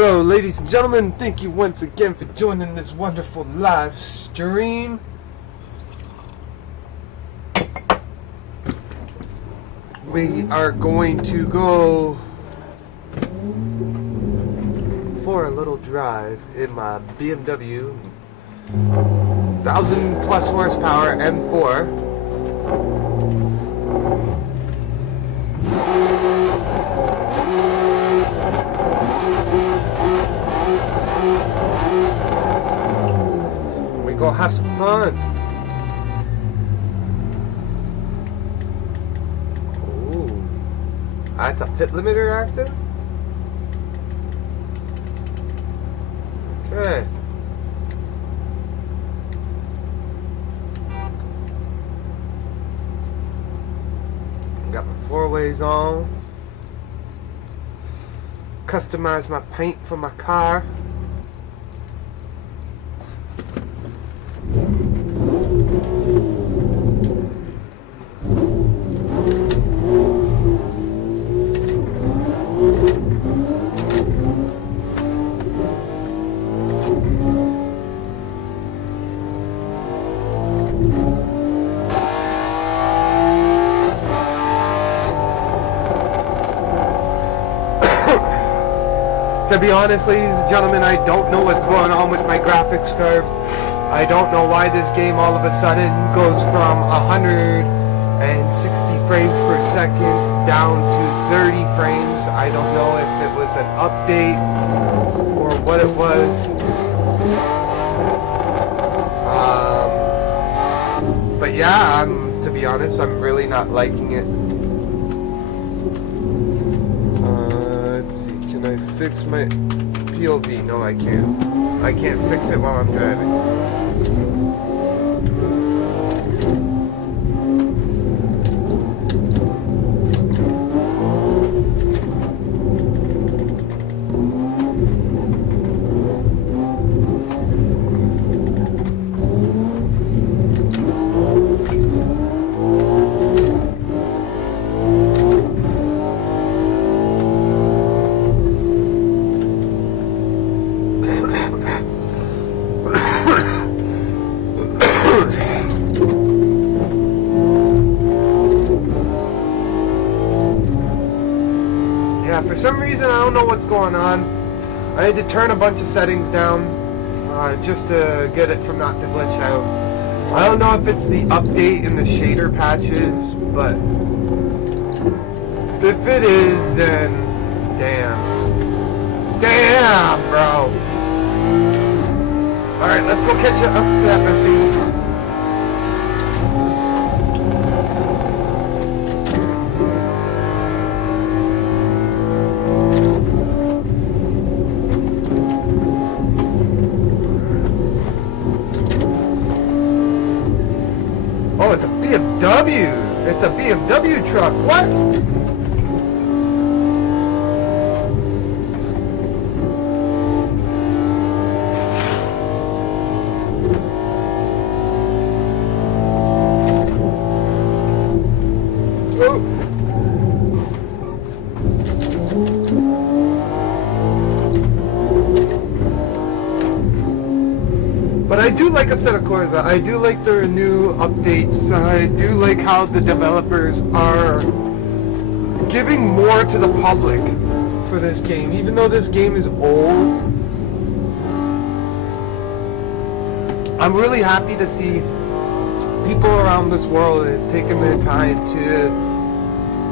Hello, ladies and gentlemen. Thank you once again for joining this wonderful live stream. We are going to go for a little drive in my BMW 1000 plus horsepower M4. Go have some fun. Oh, that's a pit limiter active? Okay. Got my four ways on. Customized my paint for my car. To be honest, ladies and gentlemen, I don't know what's going on with my graphics card. I don't know why this game all of a sudden goes from 160 frames per second down to 30 frames. I don't know if it was an update or what it was. But yeah, to be honest, I'm really not liking it. Can I fix my POV? No, I can't. I can't fix it while I'm driving. For some reason, I don't know what's going on. I had to turn a bunch of settings down just to get it from not to glitch out. I don't know if it's the update in the shader patches, but if it is, then damn, bro. All right, let's go catch up to that Mercedes. Oh, it's a BMW. It's a BMW truck. What? Oh. But I do like Acc No Hesi. I do like their new updates. I do like how the developers are giving more to the public for this game. Even though this game is old, I'm really happy to see people around this world is taking their time to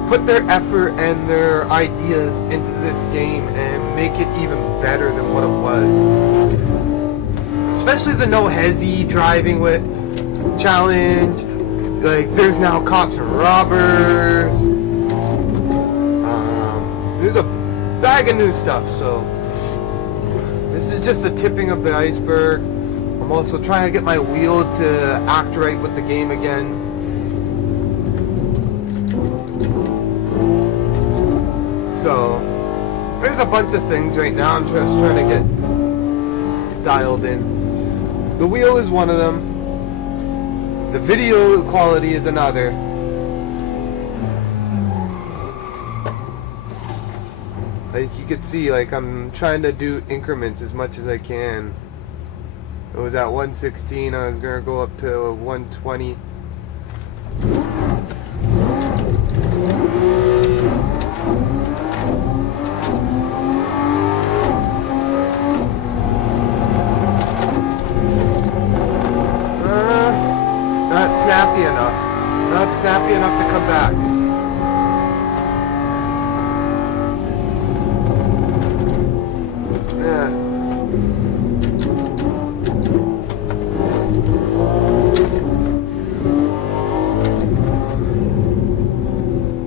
put their effort and their ideas into this game and make it even better than what it was. Especially the No Hesi driving with challenge. Like, there's now cops and robbers. There's a bag of new stuff. So this is just the tipping of the iceberg. I'm also trying to get my wheel to act right with the game again. So there's a bunch of things right now. I'm just trying to get dialed in. The wheel is one of them. The video quality is another. Like you could see, like I'm trying to do increments as much as I can. It was at 116, I was gonna go up to 120. Not snappy enough. Not snappy enough to come back.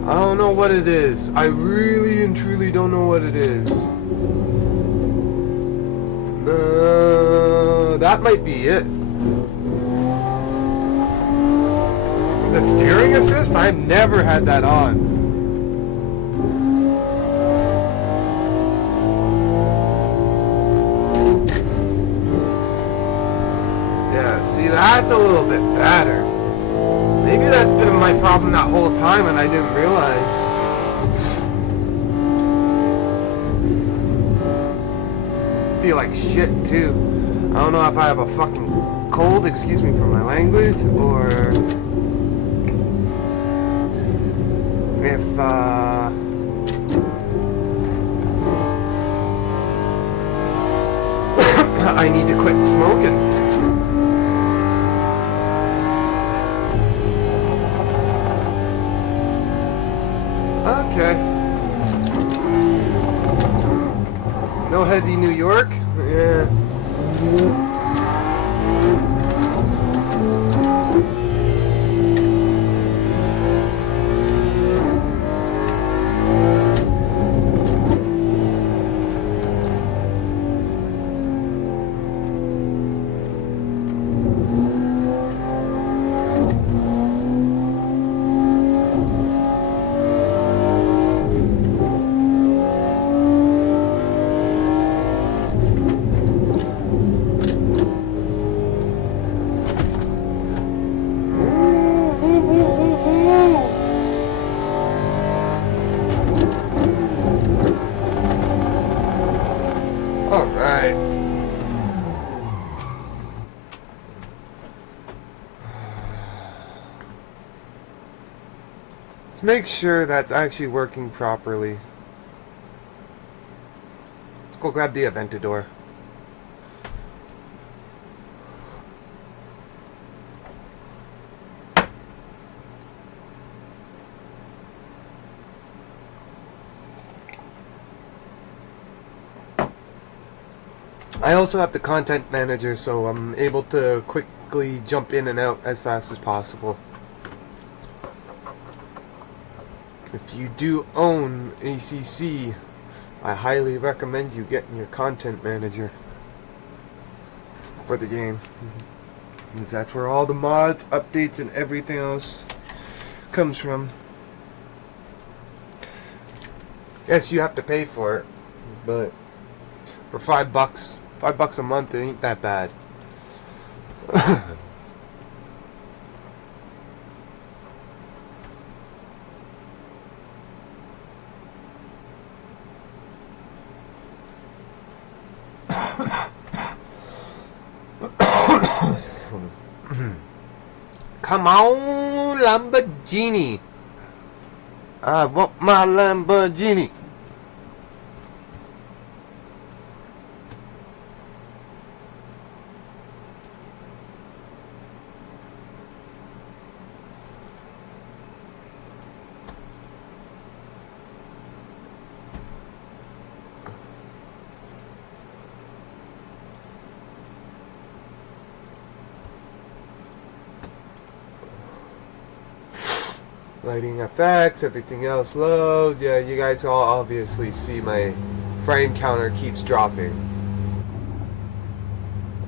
I don't know what it is. I really and truly don't know what it is. That might be it. The steering assist? I've never had that on. Yeah, see, that's a little bit better. Maybe that's been my problem that whole time and I didn't realize. Feel like shit too. I don't know if I have a fucking cold, excuse me for my language, or if I need to quit smoking. Okay. No Hesi, New York? Yeah. Alright. Let's make sure that's actually working properly. Let's go grab the Aventador. I also have the content manager, so I'm able to quickly jump in and out as fast as possible. If you do own ACC, I highly recommend you getting your content manager for the game. Because that's where all the mods, updates, and everything else comes from. Yes, you have to pay for it, but for $5 a month, it ain't that bad. Come on, Lamborghini. I want my Lamborghini. Lighting effects, everything else load. Yeah, you guys all obviously see my frame counter keeps dropping.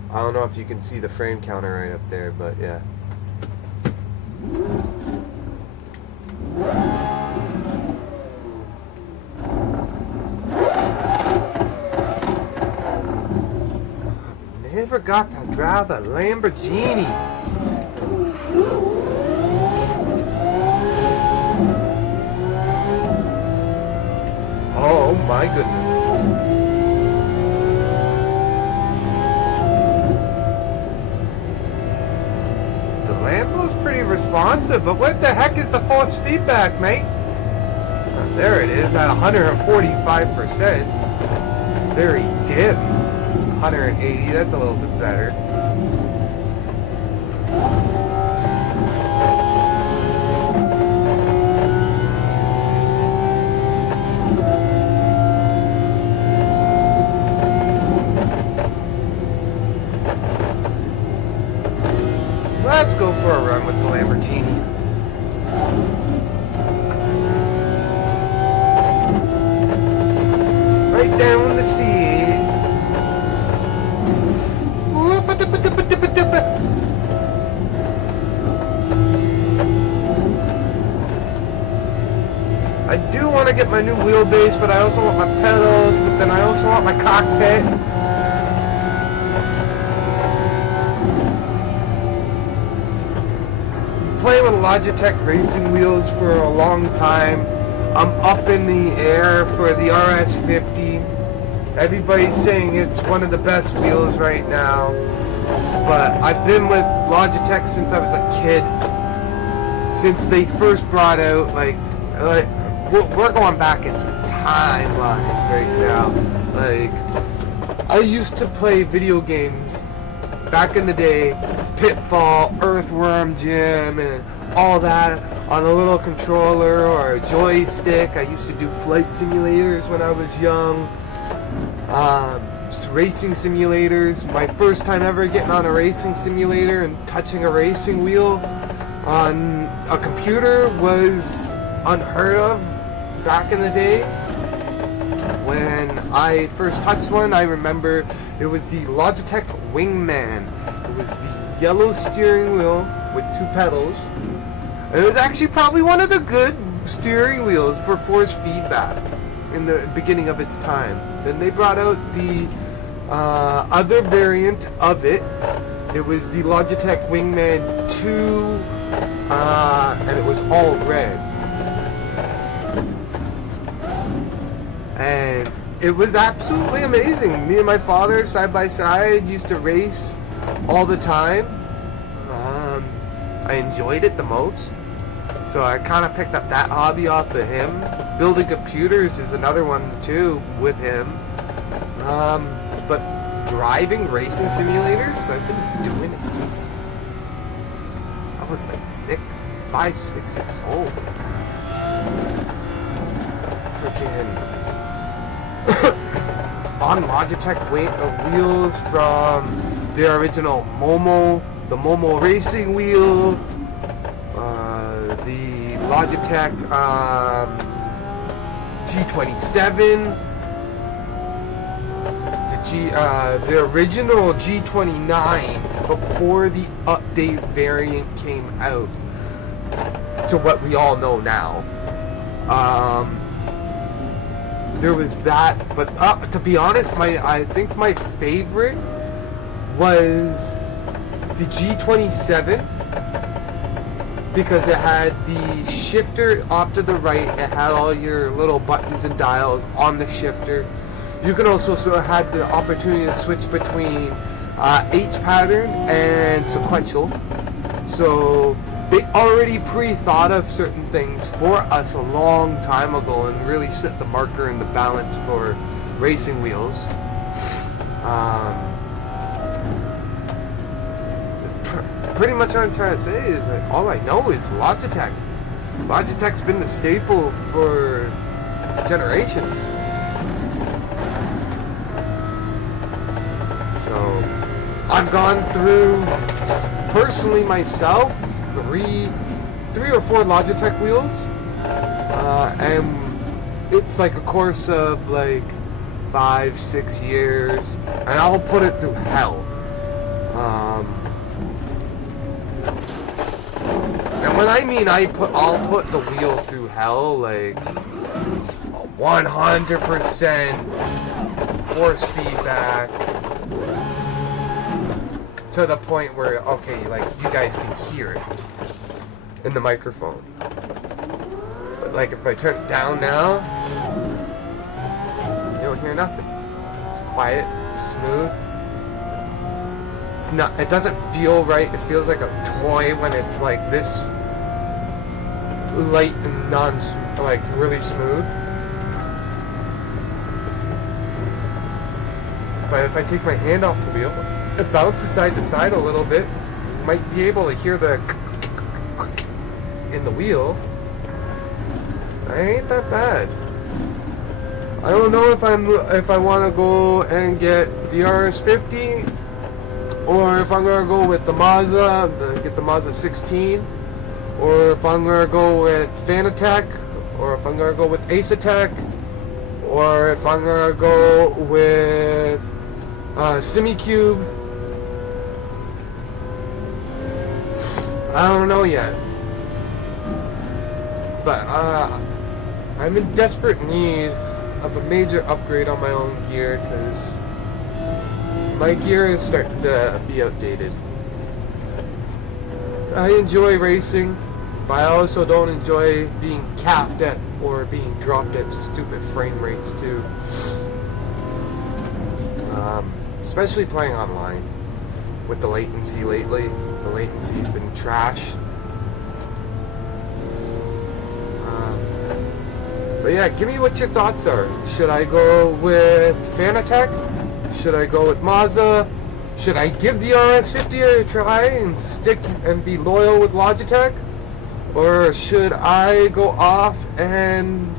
I don't know if you can see the frame counter right up there, but yeah. I never got to drive a Lamborghini. Oh my goodness. The Lambo's pretty responsive, but what the heck is the force feedback, mate? There it is at 145%. Very dim. 180, that's a little bit better. Let's go for a run with the Lamborghini. Right down the seat. I do want to get my new wheelbase, but I also want my pedals, but then I also want my cockpit. Playing with Logitech racing wheels for a long time. I'm up in the air for the RS50. Everybody's saying it's one of the best wheels right now. But I've been with Logitech since I was a kid. Since they first brought out, we're going back in some timelines right now. I used to play video games back in the day, Pitfall, Earthworm Jim, and all that on a little controller or a joystick. I used to do flight simulators when I was young. Racing simulators. My first time ever getting on a racing simulator and touching a racing wheel on a computer was unheard of back in the day. When I first touched one, I remember it was the Logitech Wingman. It was the yellow steering wheel with two pedals. It was actually probably one of the good steering wheels for force feedback in the beginning of its time. Then they brought out the other variant of it. It was the Logitech Wingman 2, and it was all red. And it was absolutely amazing. Me and my father, side by side, used to race all the time. I enjoyed it the most. So I kind of picked up that hobby off of him. Building computers is another one too with him. But driving racing simulators, I've been doing it since I was like 5, 6 years old. Freaking on Logitech wheels from the original Momo, the Momo racing wheel, the Logitech G27, the original G29 before the update variant came out to what we all know now. There was that, but to be honest, I think my favorite was the G27 because it had the shifter off to the right. It had all your little buttons and dials on the shifter. You can also had the opportunity to switch between H pattern and sequential. So they already pre-thought of certain things for us a long time ago and really set the marker and the balance for racing wheels. Pretty much what I'm trying to say is that all I know is Logitech. Logitech's been the staple for generations. So I've gone through, personally myself, three or four Logitech wheels, and it's like a course of like 5-6 years, and I'll put it through hell. And when I mean I'll put the wheel through hell, like 100% force feedback to the point where, okay, like you guys can hear it in the microphone. But like if I turn it down now, hear nothing. Quiet, smooth. It's not. It doesn't feel right. It feels like a toy when it's like this light and like really smooth. But if I take my hand off the wheel, it bounces side to side a little bit. You might be able to hear the in the wheel. Ain't that bad. I don't know if I want to go and get the RS50 or if I'm gonna go with the Mazda, get the Mazda 16, or if I'm gonna go with Fanatec, or if I'm gonna go with Acc, or if I'm gonna go with SimiCube. I don't know yet, but I'm in desperate need of a major upgrade on my own gear because my gear is starting to be outdated. I enjoy racing, but I also don't enjoy being capped at or being dropped at stupid frame rates too. Especially playing online with the latency lately. The latency's been trash. But yeah, give me what your thoughts are. Should I go with Fanatec? Should I go with Mazda? Should I give the RS50 a try and stick and be loyal with Logitech? Or should I go off and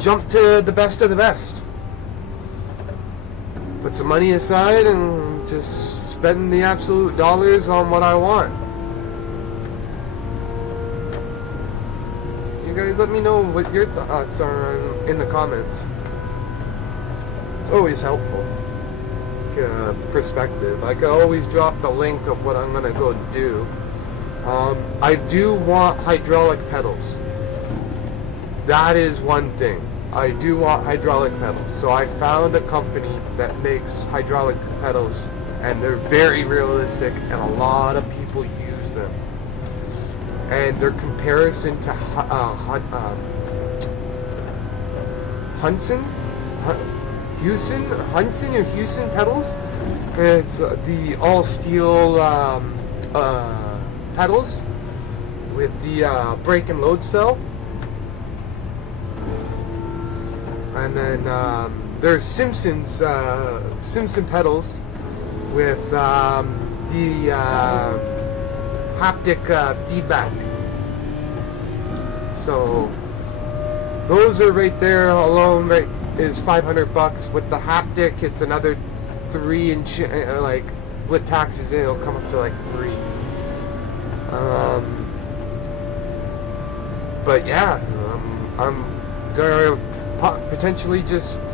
jump to the best of the best? Put some money aside and just spend the absolute dollars on what I want. You guys let me know what your thoughts are in the comments. It's always helpful. Perspective. I could always drop the link of what I'm gonna go do. I do want hydraulic pedals. That is one thing. I do want hydraulic pedals. So I found a company that makes hydraulic pedals, and they're very realistic, and a lot of people use them. And their comparison to Hudson or Houston pedals. It's the all steel pedals with the brake and load cell. And then there's Simpson pedals with the haptic feedback. So those are right there alone. Right, is $500. With the haptic, it's another $3 and like with taxes, it'll come up to like $3. But yeah, I'm gonna potentially just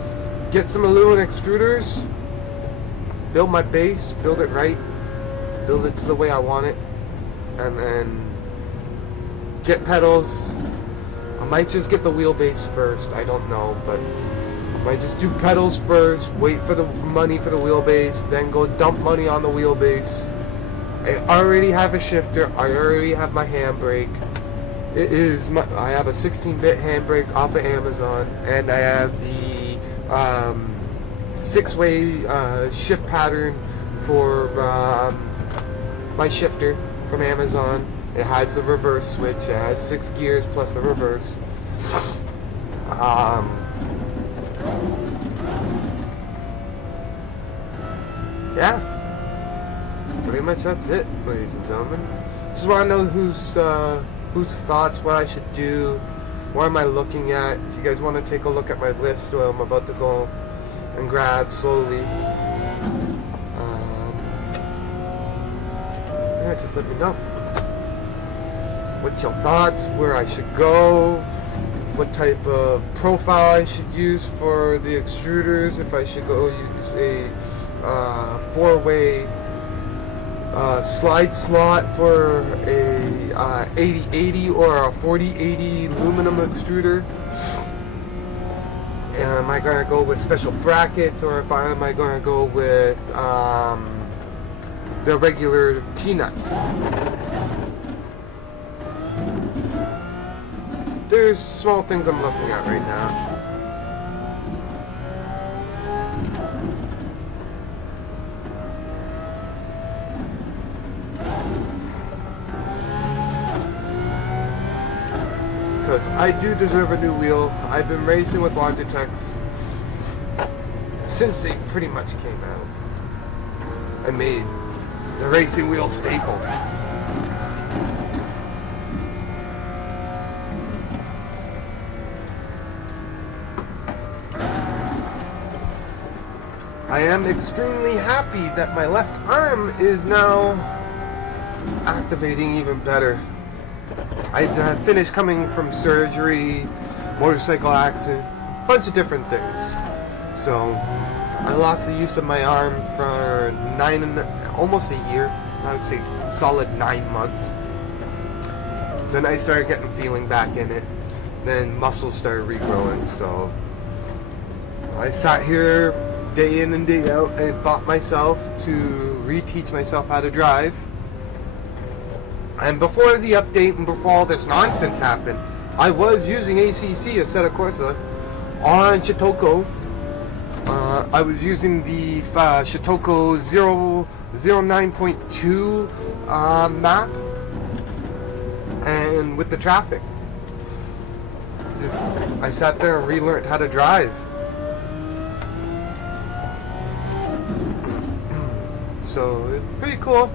get some aluminum extruders, build my base, build it right, build it to the way I want it, and then get pedals. I might just get the wheelbase first, I don't know, but I might just do pedals first, wait for the money for the wheelbase, then go dump money on the wheelbase. I already have a shifter, I already have my handbrake. I have a 16-bit handbrake off of Amazon, and I have the 6-way shift pattern for my shifter from Amazon. It has the reverse switch. It has 6 gears plus a reverse. Yeah, pretty much that's it, ladies and gentlemen. Just want to know whose thoughts, what I should do, what am I looking at. If you guys want to take a look at my list, what I'm about to go and grab slowly, yeah, just let me know. What's your thoughts, where I should go, what type of profile I should use for the extruders, if I should go use a 4-way slide slot for a 8080 or a 4080 aluminum extruder. Am I going to go with special brackets, or am I going to go with the regular T-nuts? There's small things I'm looking at right now. because I do deserve a new wheel. I've been racing with Logitech since they pretty much came out. I made the racing wheel staple. I am extremely happy that my left arm is now activating even better. I finished coming from surgery, motorcycle accident, a bunch of different things. So I lost the use of my arm for almost a year. I would say solid 9 months. Then I started getting feeling back in it. Then muscles started regrowing. So I sat here day in and day out and taught myself to reteach myself how to drive. And before the update and before all this nonsense happened, I was using ACC, Assetto Corsa, on Shotoko. I was using the Shotoko 009.2 map, and with the traffic. I sat there and relearned how to drive. So it's pretty cool.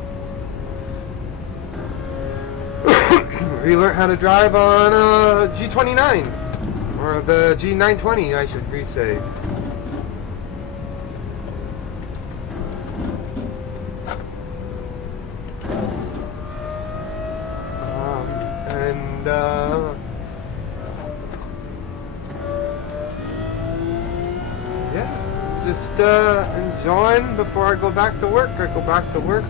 Relearned how to drive on a G29 or the G920, I should re-say. Yeah, just enjoying before I go back to work. I go back to work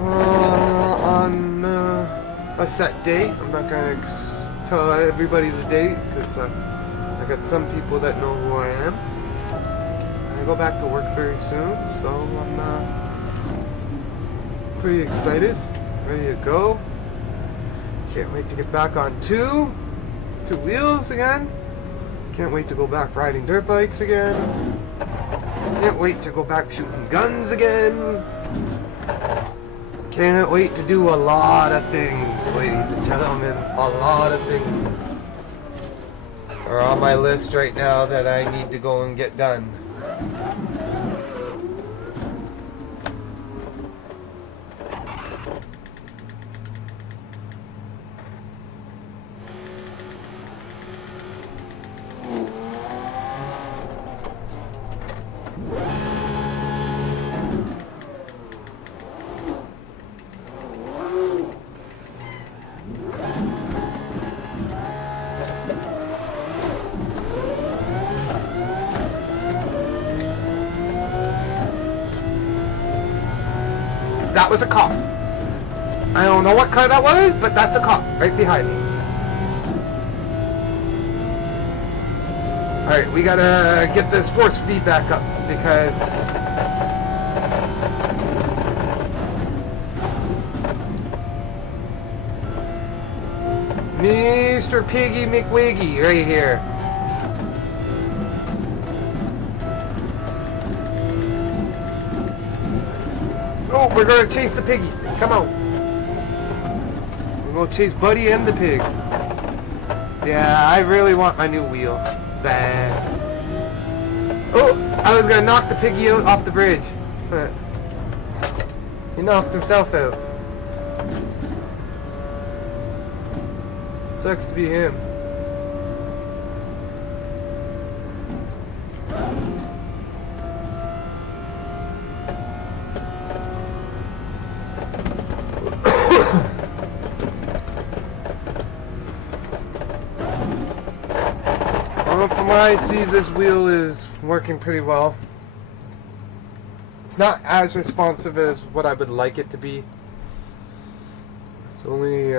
on a set date. I'm not going to tell everybody the date because I got some people that know who I am. I go back to work very soon, so I'm pretty excited, ready to go. Can't wait to get back on two wheels again. Can't wait to go back riding dirt bikes again. Can't wait to go back shooting guns again. Can't wait to do a lot of things, ladies and gentlemen. A lot of things are on my list right now that I need to go and get done. That was a cop. I don't know what car that was, but that's a cop right behind me. Alright, we gotta get this force feedback up because Mr. Piggy McWiggy right here. Oh, we're gonna chase the piggy. Come on. We're gonna chase Buddy and the pig. Yeah, I really want my new wheel. Bad. Oh, I was gonna knock the piggy out off the bridge. He knocked himself out. Sucks to be him. From what I see, this wheel is working pretty well. It's not as responsive as what I would like it to be. It's only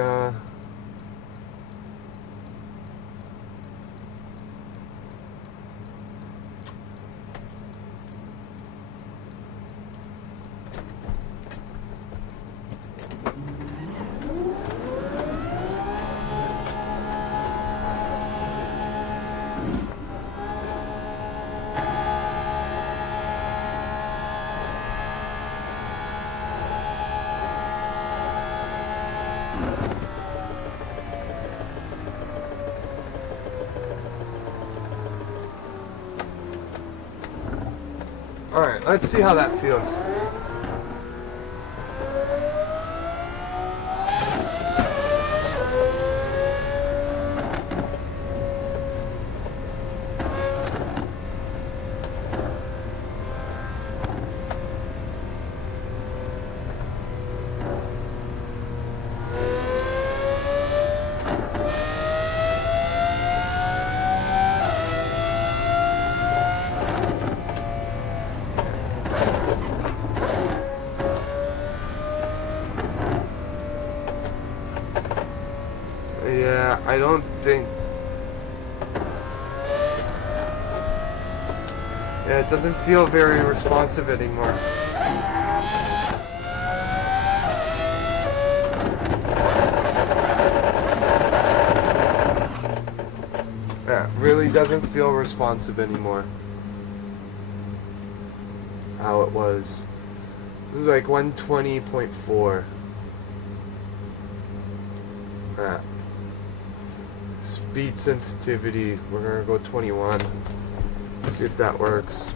Alright, let's see how that feels. Yeah, I don't think... Yeah, it doesn't feel very responsive anymore. Yeah, it really doesn't feel responsive anymore. How it was. It was like 120.4. Yeah. Speed sensitivity, we're gonna go 21. See if that works.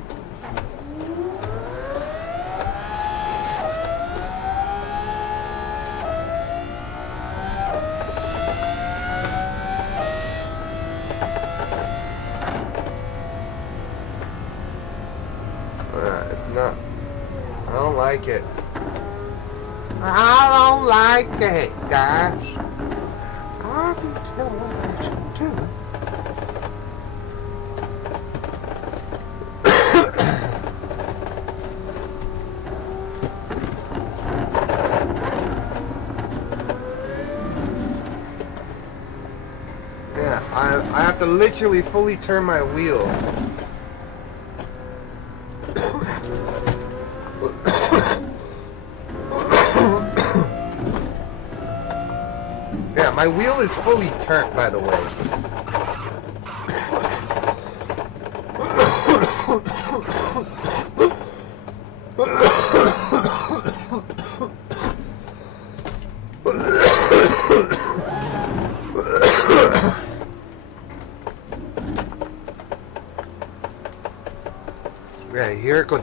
It's not. I don't like it. I don't like it, guys. I need to know what I should do. Yeah, I have to literally fully turn my wheel. Yeah, my wheel is fully turned, by the way. Yeah, here it goes.